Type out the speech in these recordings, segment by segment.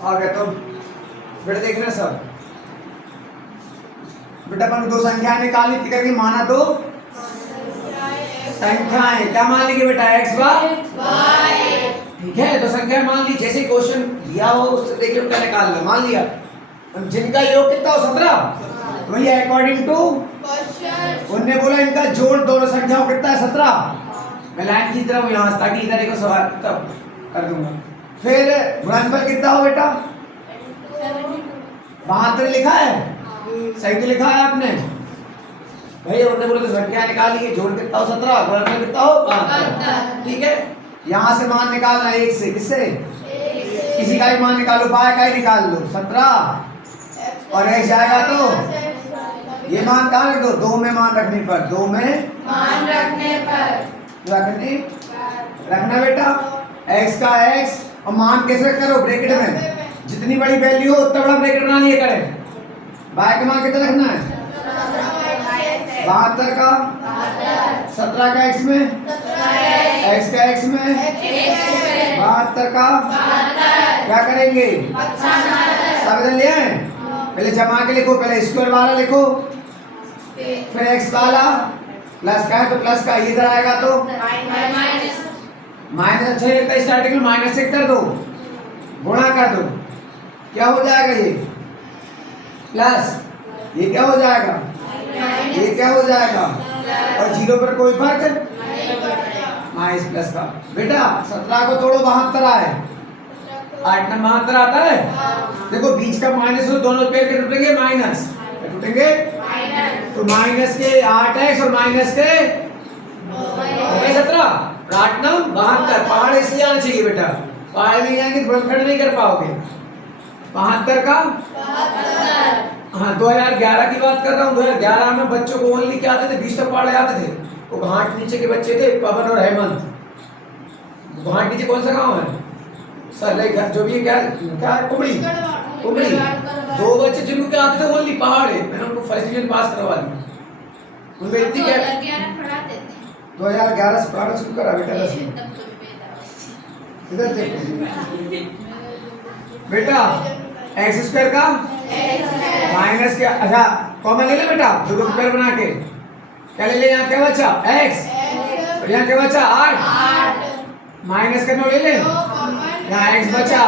आ गया तो बेटा देखना सब। बेटा अपन दो संख्याएं निकाली थी करके माना दो संख्याएं क्या मान ली बेटा x y। ठीक है तो संख्या मान ली, जैसे क्वेश्चन दिया हो उससे देख लो क्या निकालना। मान लिया जिनका योग कितना हो 17, तो ये अकॉर्डिंग टू उन्होंने बोला इनका जोड़ दोनों संख्याओं कितना है 17। मैं लाइन खींच रहा हूँ यहाँ ताकि इधर एक सवाल तब कर दूंगा। फिर गुणनफल कितना हो बेटा 72 लिखा है, सही तो लिखा है आपने भाई। उन्होंने बोला तो संख्या निकालिए, जोड़ कितना हो 17, गुणनफल कितना हो 72। ठीक है यहाँ से मान निकालना एक से, किससे किसी का भी मान निकालो, बाय का ही निकाल लो 17 और x जाएगा तो ये मान कहाँ रख दो, दो में मान रखने पर, दो में मान रखने पर रखना बेटा x का x और मान कैसे करो ब्रैकेट में, जितनी बड़ी वैल्यू हो उतना बड़ा ब्रैकेट बना लिए करें। बाय का मान कितना रखना है 72 का 17 का x में x का x में 72 का क्या करेंगे सब इधर ले आए। पहले जमा के लिखो, पहले स्क्वायर वाला लिखो फिर x वाला प्लस का है तो प्लस का इधर आएगा तो माइनस। अच्छा लगता है स्टार्टिंग में माइनस से कर दो, गुणा कर दो, क्या हो जाएगा ये प्लस, ये क्या हो जाएगा ये क्या हो जाएगा और जीरो पर कोई फर्क माइनस प्लस का। बेटा 17 को तोड़ो 72 आए, 8 में 72 आता है। देखो बीच का माइनस हो, दोनों पेड़ के टूटेंगे माइनस, टूटेंगे तो माइनस के 8x और माइनस के 17, 8 9 72। पहाड़ इसलिए आना चाहिए बेटा, पहाड़ नहीं आएंगे तो खंड नहीं कर पाओगे। 72 का हाँ 2011 की बात कर रहा हूँ। 2011 में बच्चों को ओनली क्या आते थे 20 तक पहाड़े आते थे। वो घाट नीचे के बच्चे थे पवन और हेमंत। घाट नीचे कौन सा गांव है सर जो भी क्या क्या है कुमड़ी, कुमड़ी। दो बच्चे जिनको क्या आते थे ओनली पहाड़े, मैंने उनको फर्स्ट डिवीजन पास करवा दिया। उनको इतनी क्या 2011 से पढ़ाना शुरू करा बेटा 10 इधर देखो बेटा एक्स स्क्वायर का माइनस क्या, अच्छा कॉमन ले ले बेटा, दो स्क्वायर बना के क्या ले ले, यहाँ क्या बचा x और यहाँ क्या बचा 8 माइनस करना ले ले, यहाँ x बचा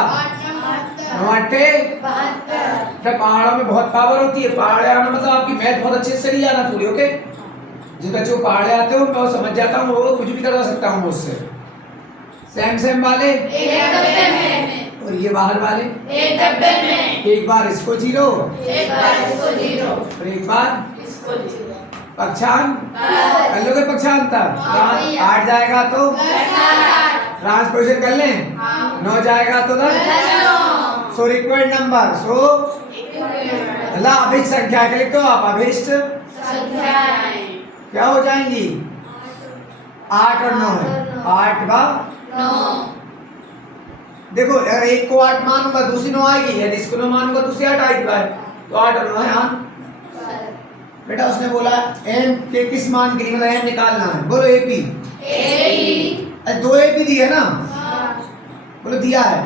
9 पहाड़ों में बहुत पावर होती है। पहाड़े आना मतलब आपकी मैथ बहुत अच्छे से नहीं आना पूरी, ओके। जिस बच्चों को पहाड़े आते हो मैं समझ जाता हूँ, वो कुछ भी करवा सकता हूँ मुझसे। सेम सेम वाले और ये बाहर वाले एक डब्बे में, एक बार इसको जीरो एक बार इसको जीरो और एक बार इसको जीरो। पक्षांत कर लोगे पक्षांतर, 8 जाएगा तो ट्रांसपोजिशन कर लें, 9 जाएगा तो 10। सो रिक्वायर्ड नंबर, सो अभिष्ट संख्या के लिख दो आप, अभिष्ट संख्याएं क्या हो जाएंगी 8 और 9 है, 8 का 9। देखो अगर एक को 8 मानूंगा दूसरी 9 आएगी, यदि इसको 9 मानूंगा दूसरी 8 आएगी भाई, तो 8 और 9 है। हाँ बेटा उसने बोला m के किस मान के लिए मतलब m निकालना है, बोलो ap। अरे 2 ap दिया ना, बोलो दिया है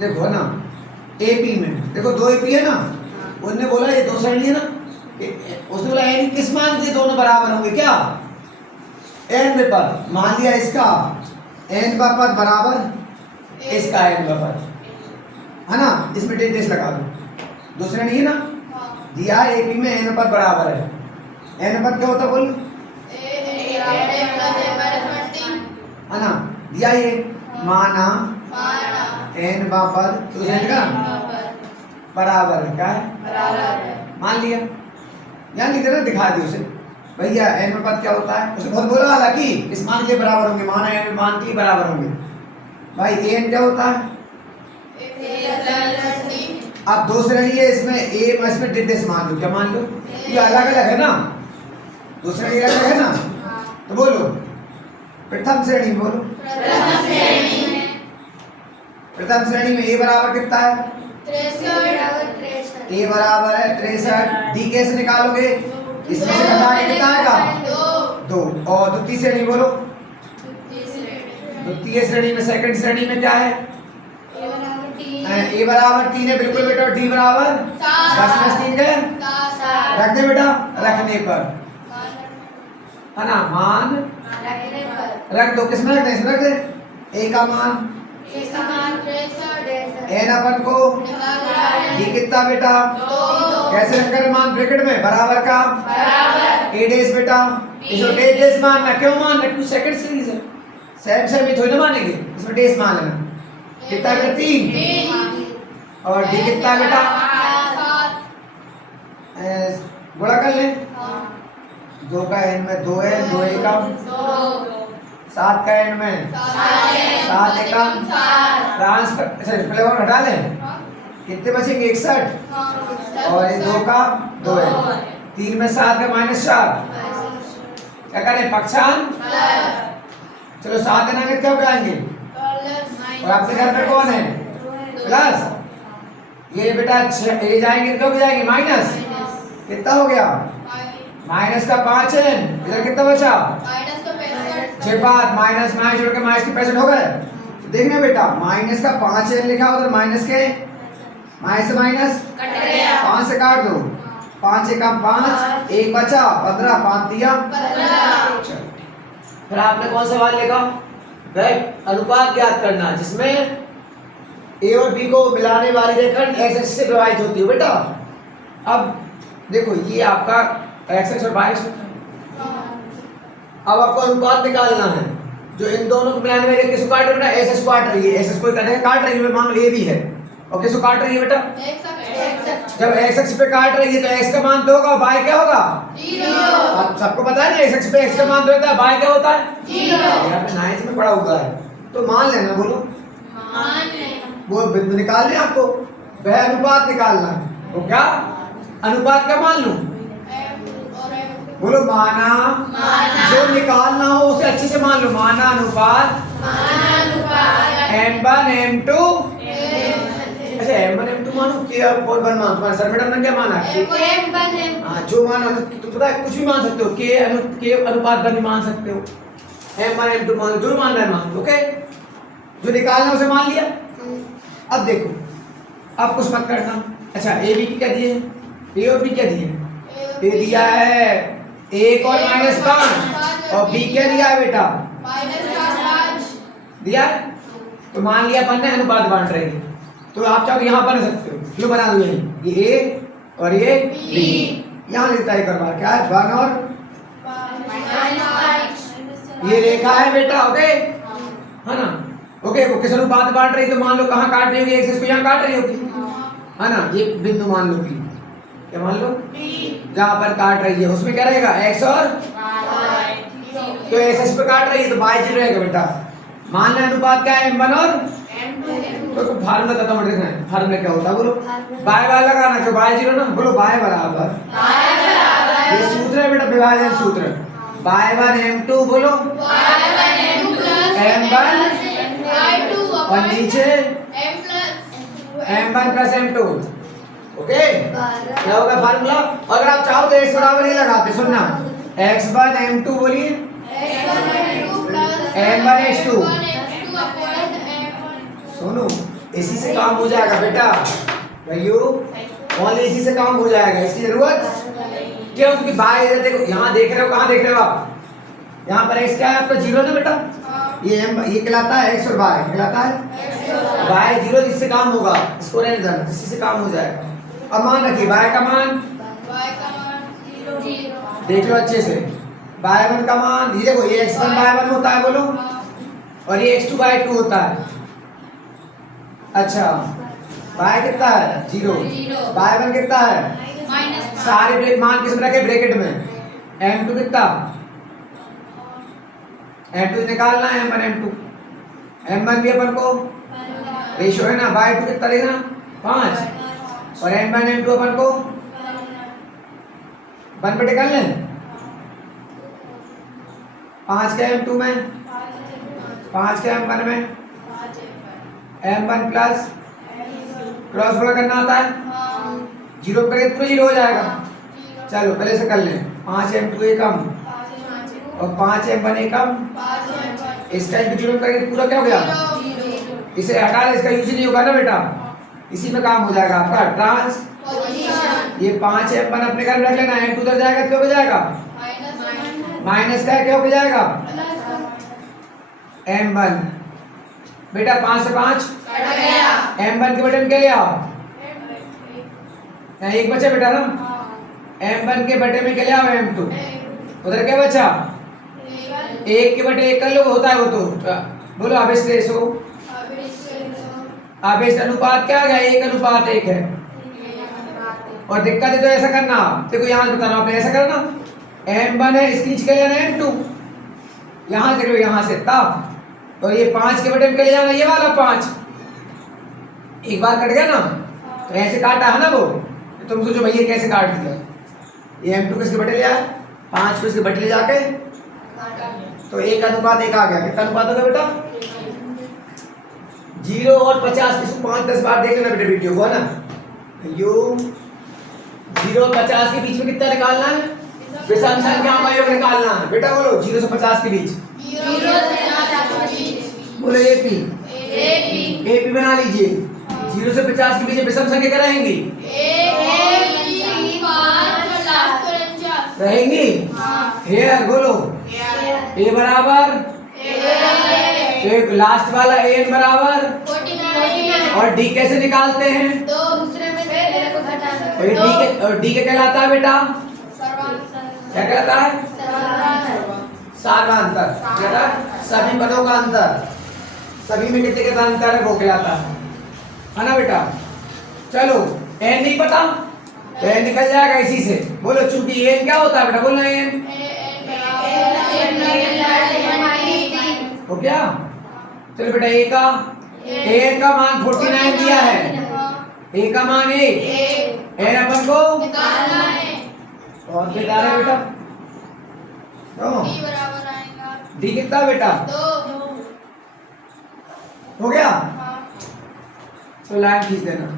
देखो ना ap में देखो 2 ap है ना। उसने बोला ये दो साइड है ना, उसने बोला n किस मान के दोनों बराबर होंगे क्या, n पर मान लिया इसका n का पद बराबर इसका n का पद है ना, इसमें डेस लगा दो। दूसरा नहीं है ना दिया AP में n पद बराबर है, n पद क्या होता है बोल है ना, दिया ये माना n का पद तो का बराबर है, क्या है मान लिया। यहाँ लिख देना, दिखा दी उसे भैया n में पद क्या होता है। उसे बहुत बोला हालांकि इस मान के बराबर होंगे, माना n मान के बराबर होंगे भाई। n क्या होता है अब दो श्रेणी है इसमें, a में इसमें डेस मान लो, क्या मान लो ये अलग अलग है ना, दूसरा ये अलग है ना। तो बोलो प्रथम श्रेणी में, बोलो प्रथम श्रेणी में a बराबर कितना है 63, a बराबर है 63। d कैसे निकालोगे, इसमें से घटा के कितना आएगा 2। और द्वितीय श्रेणी बोलो, द्वितीय श्रेणी में सेकंड श्रेणी में क्या है ए बराबर 3 है बिल्कुल बेटा, और डी बराबर 10 में 3 गए, रख दे बेटा, रखने पर है ना, मान रख दो, किसमें रख दे, इसमें रख दे, ए का मान एन अपन को डी कितना बेटा, कैसे रख कर मान, ब्रैकेट में बराबर का ए डेज बेटा, इसको डेज मानना, क्यों मानना, 2 सेकंड सीरीज है, सेम ही थोड़ी ना मानेंगे, इसमें डेज मान लेना, कितना बेटा 3, और डी कितना बेटा, गुणा कर ले, 2 का एन में 2 है, 2 एकम 7 का एन में 7 एकम ट्रांसफर, पहले और हटा ले, कितने बचेंगे 61, और ये 2 का 2 है, 3 में 7 का -4, क्या करें पक्षान, चलो 7 देना क्या हो जाएंगे, और आपके घर में कौन है प्लस, ये बेटा ये जाएंगे तो क्या जाएंगे माइनस, कितना हो गया माइनस का 5 है, इधर कितना बचा छह बार माइनस माइनस जोड़ के माइनस के 65 हो गए, देखना बेटा माइनस का 5 है लिखा, उधर माइनस के माइनस से माइनस 5 से काट दो, 5 एकम 5, 1 बचा 15, 5 दिया 15। फिर आपने कौन सवाल लिखा, वह अनुपात ज्ञात करना जिसमें ए और बी को मिलाने वाली रेखा एक्स एक्सिस से प्रभावित होती है बेटा। अब देखो ये आपका एक्स एक्स और वाई एक्स होता है, अब आपको अनुपात निकालना है जो इन दोनों को मिलाने वाली किसको काट रही है, एस एस को काट रही है, एस एस को काट रही है, मान लो ए भी है, और किसको काट रही है बेटा, जब एक्स एक्स पे काट रही है तो एक्स का मान 2 होगा, वाई क्या होगा 0। अब सबको पता है ना एक्स एक्स पे एक्स का मान 2 होता है, वाई क्या होता है 0, यहाँ पे 9 में पड़ा हुआ है, तो मान लेना, बोलो वो बिंदु निकालने आपको, वह अनुपात निकालना है, वो क्या अनुपात का मान लूं, बोलो माना जो निकालना हो उसे अच्छे से मान लो, माना अनुपात m1 m2, अच्छा m1 m2 मानो कि अब कौन बन मानो, तुम्हारे सर मैडम ने क्या माना हाँ जो माना तो पता है कुछ भी मान सकते हो, के अनुपात बन भी मान सकते हो, m1 m2 मान लो, जो मानना है मान लो, ओके, जो निकालना उसे मान लिया। अब देखो अब कुछ मत करना, अच्छा ए बी क्या दिए, ए और बी क्या दिए, ए दिया है 1 और -5, और बी क्या दिया है बेटा -5 दिया है, तो मान लिया अपन ने अनुपात बांट रहे हैं, तो आप चाहो यहाँ बना सकते हो, लो बना दो ये ए और ये बी, यहाँ लिखता है एक बार क्या है 1 और ये रेखा है बेटा, ओके है ना, ओके वो किस अनुपात बांट रही, तो मान लो कहाँ काट रही होगी, एक्सिस को यहाँ काट रही होगी है ना, ये बिंदु मान लो बी, क्या मान लो जहाँ पर काट रही है उसमें क्या रहेगा एक्स और तो एक्स पे काट रही है तो वाई 0 रहेगा बेटा, मान लें अनुपात क्या है m1 और तो फार्मूला बताता हूं, देखना है फार्मूला क्या होता है, बोलो बाय बाय लगाना, क्यों बाय 0 ना, बोलो बाय बराबर ये सूत्र है बेटा विभाजन सूत्र, बाय 1 m2 बोलो m1 और नीचे m1 प्लस m2, ओके क्या होगा फार्मूला, अगर आप चाहो तो x बराबर ये लगाते, सुनना x1 m2 बोलिए m1 x2, सुनो इसी से काम हो जाएगा बेटा भाइयों, ओनली इसी से काम हो जाएगा, इसकी जरूरत क्यों, क्योंकि बाय इधर देखो, यहाँ देख रहे हो, कहाँ देख रहे हो आप, यहाँ पर x क्या है आपका 0 ना बेटा, ये कहलाता है x और y कहलाता है y 0, इससे काम होगा, इसको रहने देना, इसी से काम हो जाएगा। अब मान रखिए y का मान देख लो अच्छे से, y1 का मान ये देखो, ये x1 y1 होता है बोलो, और ये x2 y2 होता है, अच्छा y कितना है 0, y1 कितना है सारे मान किस में रखे ब्रैकेट में, m2 कितना m2 निकालना है, m1 m2, m1 भी अपन को रेशियो है ना, y2 कितना लेना 5, और m1 m2 अपन को 1 बटे कर लें, 5 के m2 में 5 के m1 में m1 प्लस क्रॉस गुणा करना होता है, 0 करें पूरा 0 हो जाएगा, चलो पहले से कर लें, 5 m2 एकम और 5 m1 एकम, इसका इंटू 0 करेंगे पूरा क्या हो गया, इसे हटा ले, इसका यूज नहीं होगा ना बेटा, इसी में काम हो जाएगा आपका ट्रांस। ये 5 M1 अपने घर में रख लेना, M2 उधर जाएगा तो क्या हो जाएगा माइनस का क्या हो जाएगा M1। बेटा 5 से 5 M1 के बटे में क्या ले आओ, यहाँ एक बचा बेटा ना, M1 के बटे में क्या ले आओ M2, उधर क्या बचा 1 के बटे 1 कर लो, होता है वो तो। बोलो अभिश्रेष हो, अभिष्ट अनुपात क्या आ गया 1:1 है। और दिक्कत है तो ऐसा करना, देखो यहाँ से बता रहा हूँ आपने ऐसा करना, M1 है इसकी नीचे ले जाना M2, यहाँ से लो यहाँ से तब, और ये 5 के बटे में ले जाना ये वाला 5, एक बार कट गया ना तो ऐसे काटा है ना वो, तो तुम सोचो भैया कैसे काट दिया, ये M2 किसके बटे ले आया 5 को इसके बटे ले जाके तो 1:1 आ गया। कितना अनुपात होगा बेटा 0 और 50, इसको 5-10 बार देख लेना बेटा वीडियो को, है ना। यो 0 और 50 के बीच में कितना निकालना है, विषम संख्या का योग निकालना है बेटा। बोलो 0 से 50 के बीच, बोलो एपी बना लीजिए। 0 से 50 के बीच विषम संख्या क्या रहेंगी रहेंगी हेयर, बोलो ए बराबर एक लास्ट वाला एन बराबर 49, और डी कैसे निकालते हैं तो दूसरे में से ए को घटाना, और डी के कहलाता है बेटा क्या कहलाता है सार्वांतर, बेटा सभी पदों का अंतर, सभी में कितने का अंतर है वो कहलाता है ना बेटा। चलो एन नहीं पता तो एन निकल जाएगा इसी से, बोलो चूंकि एन क्या होता है बेटा, बोलना एन हो गया। चलो बेटा ए का मान 49 दिया है, ए का मान 1, एन अपन को निकालना है, और क्या है बेटा डी बराबर आएगा डी कितना बेटा 2, हो गया। तो लाइन खींच देना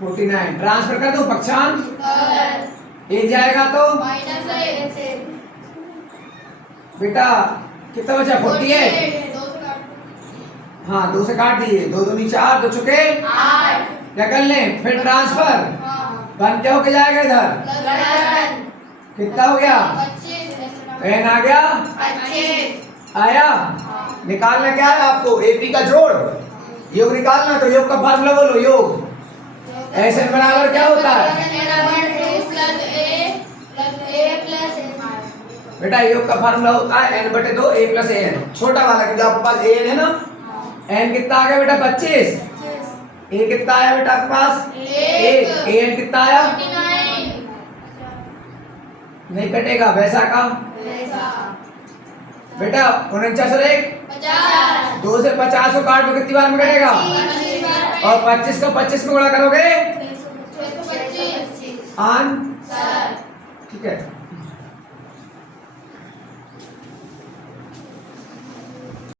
49, ट्रांसफर कर दो पक्षांश, एक जाएगा तो -1 बेटा कितना बचा 48, हाँ 2 से काट दिए, 2 दूनी 4, 2 चुके 8, क्या कर लें फिर ट्रांसफर, बन क्या होके जाएगा इधर कितना हो गया 25, एन आ गया 25 आया। निकालना क्या है आपको एपी का जोड़, योग निकालना, तो योग का फार्मूला बोलो, योग ऐसे बराबर क्या होता है बेटा, योग का फार्मूला होता है n/2 a + an, छोटा वाला क्योंकि आपके पास an है ना, n कितना आ गया बेटा 25, a कितना आया बेटा आपके पास 1, an कितना आया नहीं कटेगा वैसा का बेटा 49 और 1 2 से 50 को काट दो कितनी बार में कटेगा, और 25 को 25 में गुणा करोगे आन, ठीक है।